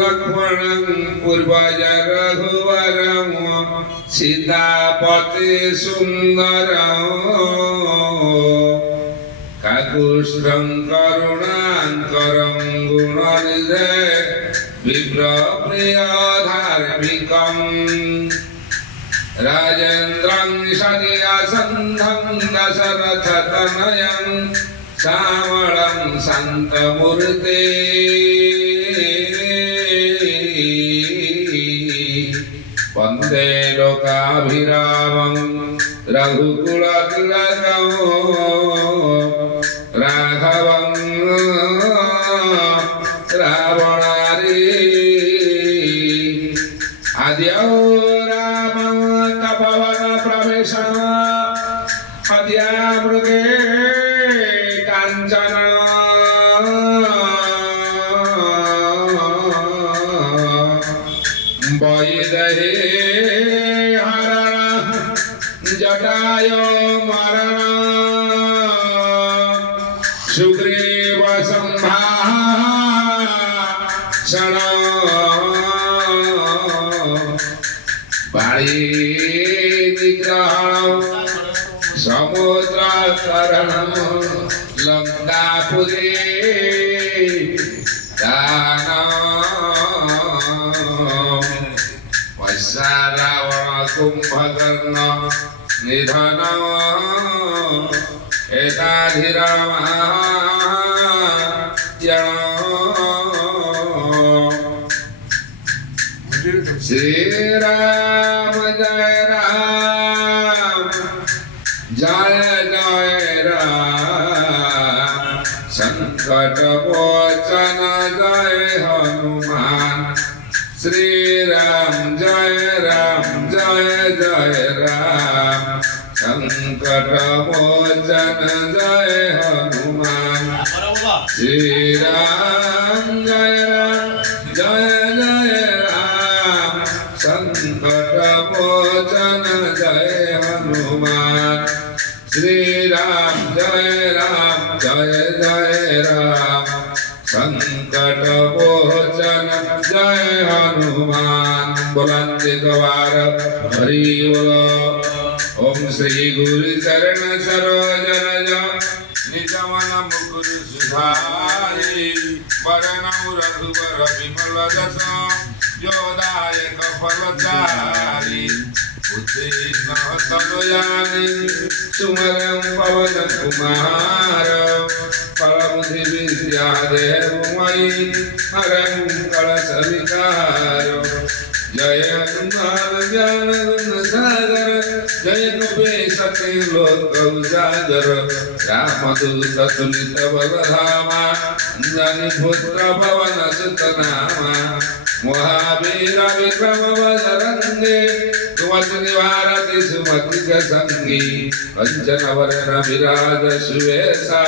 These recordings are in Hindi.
लक्ष्मणं पूर्वज रघुवरं सीतापति सुन्दरं काकुष्ठं करुणाकरं गुणनिधे विप्रप्रिय धार्मिकं राजेन्द्रं सदयासन्धं दशरथतनयं श्यामलं शान्तमूर्ते वन्दे लोकाभिरामं रघुकुलतिलकं राघवं रावणारी आद्यौ रामं तपोवन प्रवेशं अद्यामृगे काञ्चन वैदेही हरण जटायो मरण सुग्रीव संभाषण बाणी निग्रहण समुद्रतरण लंकापुरी दान रावण कुंभकर्ण निधन एताधिराम श्री राम जय राम जय जय राम संकट मोचन जय हनुमान श्री राम जय जय राम संकट मोचन जय हनुमान श्री राम जय जय राम संकट मोचन जय हनुमान श्री राम जय राम संकट मोचन जय हनुमान बुलंद द्वार हरि बोलो ओम श्री गुरु चरण सरोज रज निज मन मुकुर सुधारि वरनौ रघुवर विमल जस जोदायक फलचारि उद्विग्न तनुयानि सुमरं पवन कुमार परमधि विद्या देवमयि हरं कलश विकार जय हनुमान ज्ञान सागर जय कपीश लोक उजागर रामदूत तुलित बलधामा अंजनी पुत्र पवन सुत नामा महावीर विक्रम बजरंगी सुमति निवारति सुमति संगी कंचन वरण विराज सुवेशा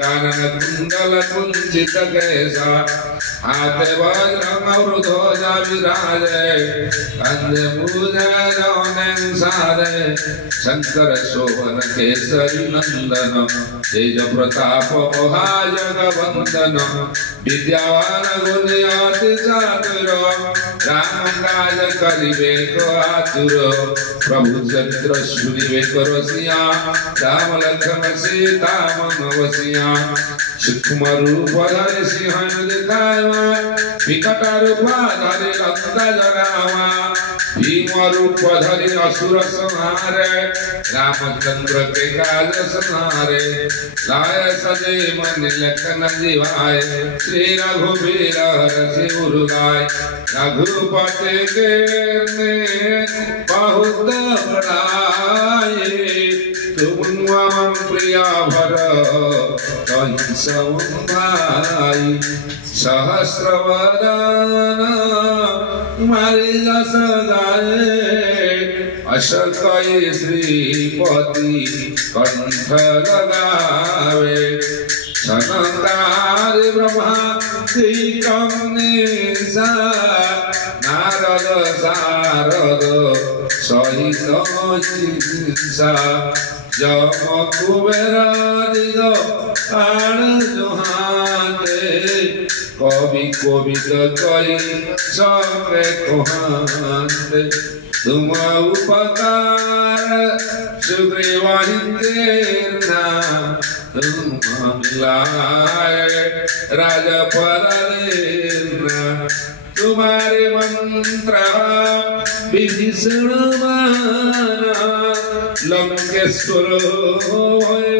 कानन कुंडल कुंचित केसा हाथे वज्रम ध्वजा विराजे कंधे पूजा जौनें साधे शंकर शोभन केसरी नंदन तेज प्रताप महाजगवंदन विद्यावान गुणी अति चातुर राम काज करिबे को आतुर प्रभु चरित्र सुनिबे को रसिया राम लक्ष्मण सीता मन वसिया सूक्ष्म रूप धरि सिंहन दिखावा विकट रूप धरि लंका जरावा भीम रूप धरि असुर संहारे रामचंद्र के काज संहारे लाय सजय मन लखन जीवाय श्री रघुवीर हरषि उरुलाय रघुपति के बहुत बड़ाई तुम मम प्रिय भर भाई सहस्रवदन मारी जस गाये अशकई श्रीपति कंठ लगावे सनकारि ब्रह्मा कमनीसा नारद सारद सहित चिंसा जम कुबेर दिग आण जुहाते कवि कवि कोविद कई सके कोहांते तुम उपकार सुग्रीवाहिंद्रेना तुम मिलाए राजा परालेना तुम्हारे मंत्र विभीषण माना लंकेश्वर होए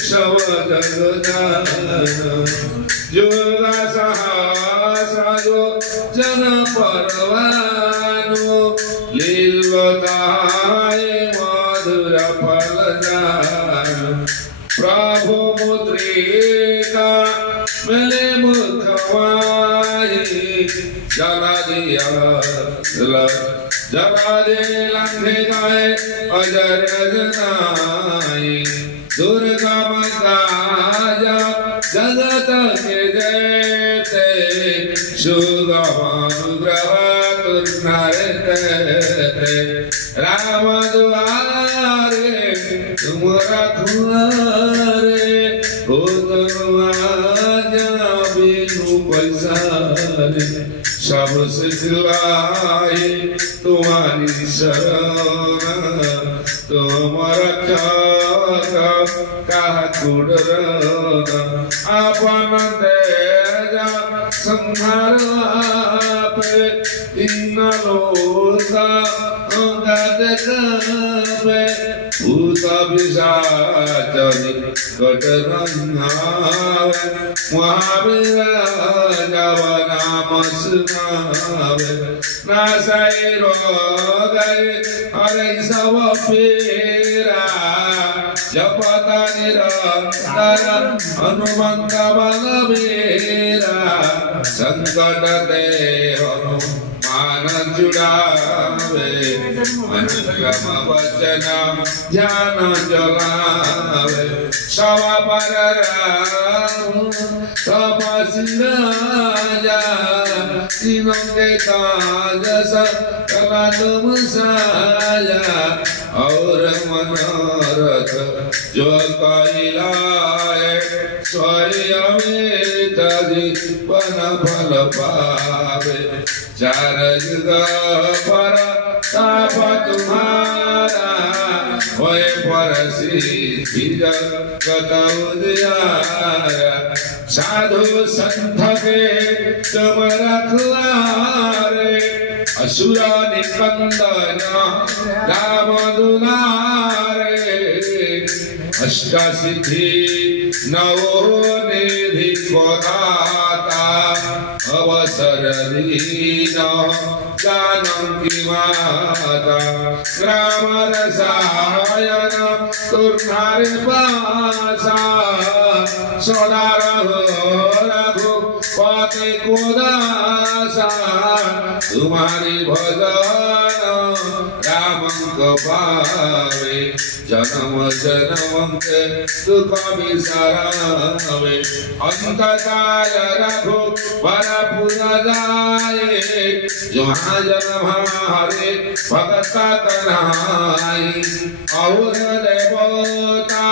सब जग जाना योगा सहस्रो जन परवानो लीलताय मधुर फल जान प्रभु मुद्रिका मिले मुखवाई जला दिया जला दे लंघे गए अजर जनाई दुर्गा माता जगत के जयते सुगमानुग्रह तुर्नारे राम द्वारे तुम रखुआरे हो बिनु पैसारे सब सिखलाए तुम्हारी शरण तुम रक्षा अपन तेज संहार पे इन लोका गद पे भूत पिशाच निकट रंगावे महावीर जब नाम सुनावे नासै रोग हरै सब पीरा जपत निरंतर हनुमंत बलबीरा संकट ते हनुमान छुड़ावे अनुक्रम वचन ध्यान जलावे सब पर राम तपस्वी राजा तीनों के काज सकल तुम साजा और मनोरथ जो कैलाए स्वयं जीवन फल पावे चार युग पर ताप तुम्हारा होए पर सिद्धि जगत उजियारा साधु संत के तुम रखवारे असुर निकंदन राम दुलारे अष्ट सिद्धि नवो निधि प्रदाता अवसर दीन जानकी माता राम रसायन तुम्हारे पासा सदा रहो रघुपति को दासा तुम्हारी भजन राम को पावे जन्म जन्म के दुख बिसरावे अंत काल रघुवर पुर जाए जहाँ जन्म हरे भगत कन्हाई और देवता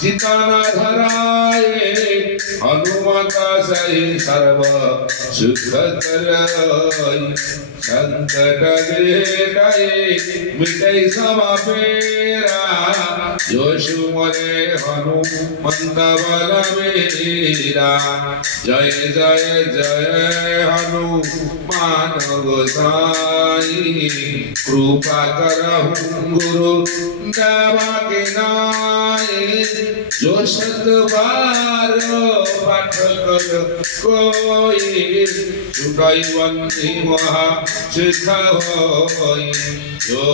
चितन धराए हनुमत सही सर्व सुख कराई संकट गए मिटे सब पेरा जो सुमरे हनुमंत बलबीरा जय जय जय हनुमान गोसाई कृपा करहु गुरु देवा के नाई जो सतबार पाठ कर कोई छुटाई बंदी महा सिद्ध होई जो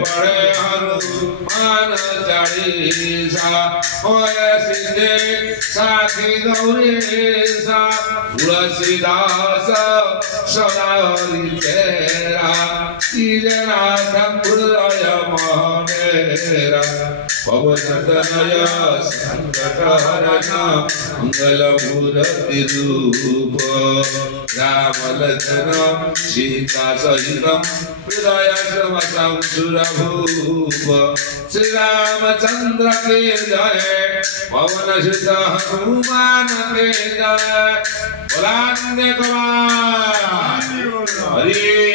पढ़े हनुमान चालीसा होए सिद्धे साखी गौरीसा तुलसीदास सदा हरि तेरा तीजनाथ हृदय महेरा पवन तनय संकट हरण मंगल मूर्ति रूप राम लखन सीता सहित हृदय समसं सुरभूप श्री रामचंद्र के जय पवन सुत हनुमान के जय बोला नंद कुमार हरि